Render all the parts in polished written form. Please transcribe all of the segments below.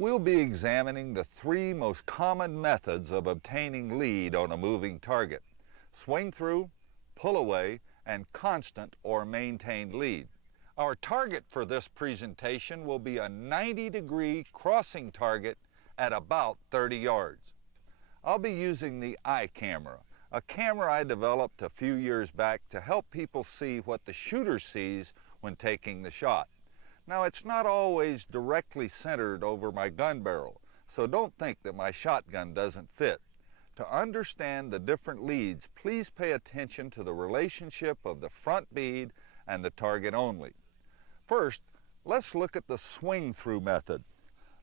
We'll be examining the three most common methods of obtaining lead on a moving target: swing through, pull away, and constant or maintained lead. Our target for this presentation will be a 90-degree crossing target at about 30 yards. I'll be using the eye camera, a camera I developed a few years back to help people see what the shooter sees when taking the shot. Now, it's not always directly centered over my gun barrel, so don't think that my shotgun doesn't fit. To understand the different leads, please pay attention to the relationship of the front bead and the target only. First, let's look at the swing-through method.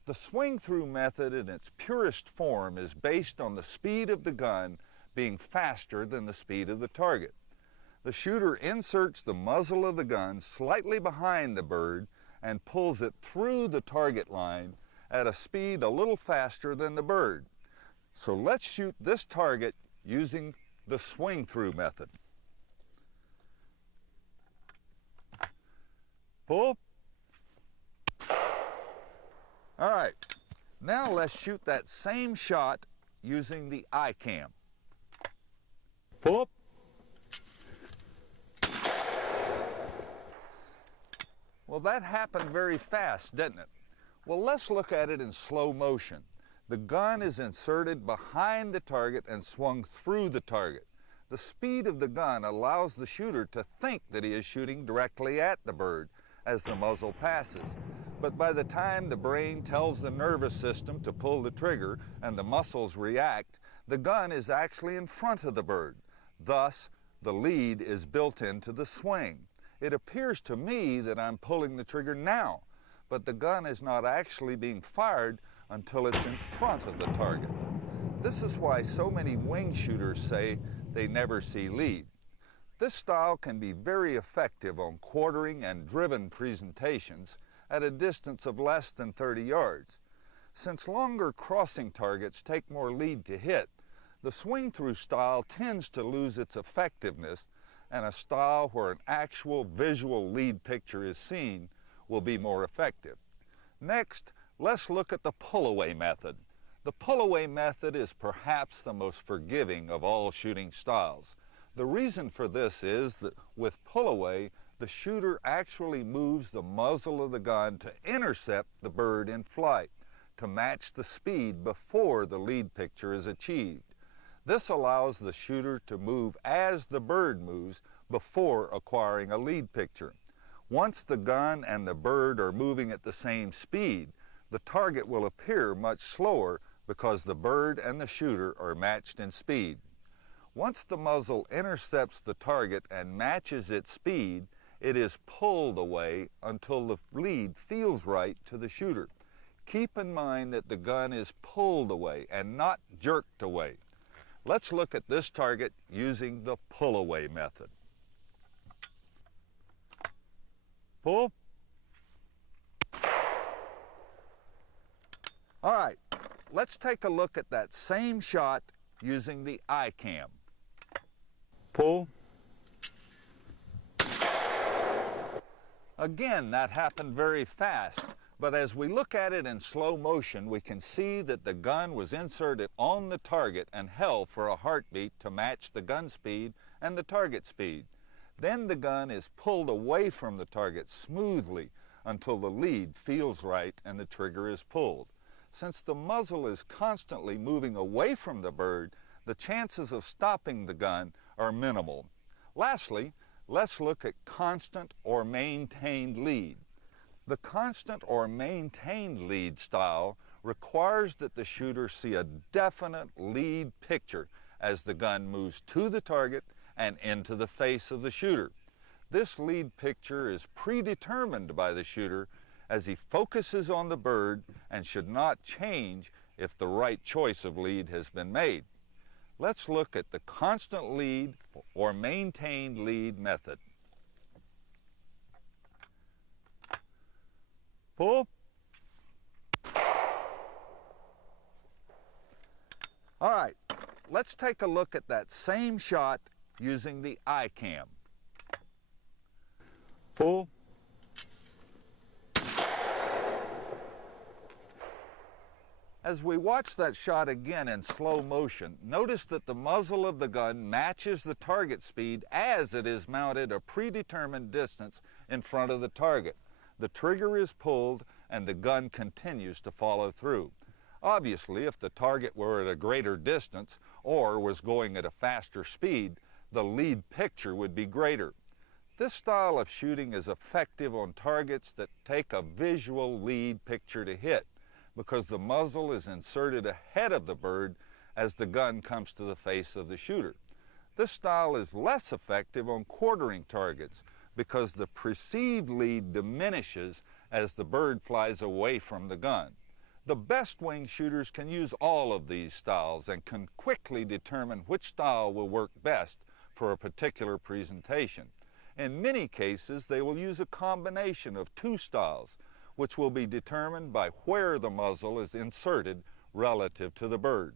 The swing-through method in its purest form is based on the speed of the gun being faster than the speed of the target. The shooter inserts the muzzle of the gun slightly behind the bird and pulls it through the target line at a speed a little faster than the bird. So let's shoot this target using the swing-through method. Pull. All right, now let's shoot that same shot using the eye cam. Pull. Well, that happened very fast, didn't it? Well, let's look at it in slow motion. The gun is inserted behind the target and swung through the target. The speed of the gun allows the shooter to think that he is shooting directly at the bird as the muzzle passes. But by the time the brain tells the nervous system to pull the trigger and the muscles react, the gun is actually in front of the bird. Thus, the lead is built into the swing. It appears to me that I'm pulling the trigger now, but the gun is not actually being fired until it's in front of the target. This is why so many wing shooters say they never see lead. This style can be very effective on quartering and driven presentations at a distance of less than 30 yards. Since longer crossing targets take more lead to hit, the swing-through style tends to lose its effectiveness, and a style where an actual visual lead picture is seen will be more effective. Next, let's look at the pull-away method. The pull-away method is perhaps the most forgiving of all shooting styles. The reason for this is that with pull-away, the shooter actually moves the muzzle of the gun to intercept the bird in flight, to match the speed before the lead picture is achieved. This allows the shooter to move as the bird moves before acquiring a lead picture. Once the gun and the bird are moving at the same speed, the target will appear much slower because the bird and the shooter are matched in speed. Once the muzzle intercepts the target and matches its speed, it is pulled away until the lead feels right to the shooter. Keep in mind that the gun is pulled away and not jerked away. Let's look at this target using the pull-away method. Pull. All right, let's take a look at that same shot using the eye cam. Pull. Again, that happened very fast, but as we look at it in slow motion, we can see that the gun was inserted on the target and held for a heartbeat to match the gun speed and the target speed. Then the gun is pulled away from the target smoothly until the lead feels right and the trigger is pulled. Since the muzzle is constantly moving away from the bird, the chances of stopping the gun are minimal. Lastly, let's look at constant or maintained lead. The constant or maintained lead style requires that the shooter see a definite lead picture as the gun moves to the target and into the face of the shooter. This lead picture is predetermined by the shooter as he focuses on the bird and should not change if the right choice of lead has been made. Let's look at the constant lead or maintained lead method. Pull. All right, let's take a look at that same shot using the eye cam. Pull. As we watch that shot again in slow motion, notice that the muzzle of the gun matches the target speed as it is mounted a predetermined distance in front of the target. The trigger is pulled and the gun continues to follow through. Obviously, if the target were at a greater distance or was going at a faster speed, the lead picture would be greater. This style of shooting is effective on targets that take a visual lead picture to hit, because the muzzle is inserted ahead of the bird as the gun comes to the face of the shooter. This style is less effective on quartering targets because the perceived lead diminishes as the bird flies away from the gun. The best wing shooters can use all of these styles and can quickly determine which style will work best for a particular presentation. In many cases, they will use a combination of two styles, which will be determined by where the muzzle is inserted relative to the bird.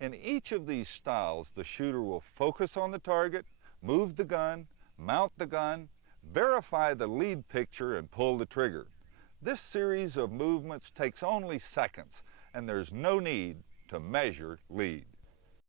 In each of these styles, the shooter will focus on the target, move the gun, mount the gun, verify the lead picture, and pull the trigger. This series of movements takes only seconds, and there's no need to measure lead.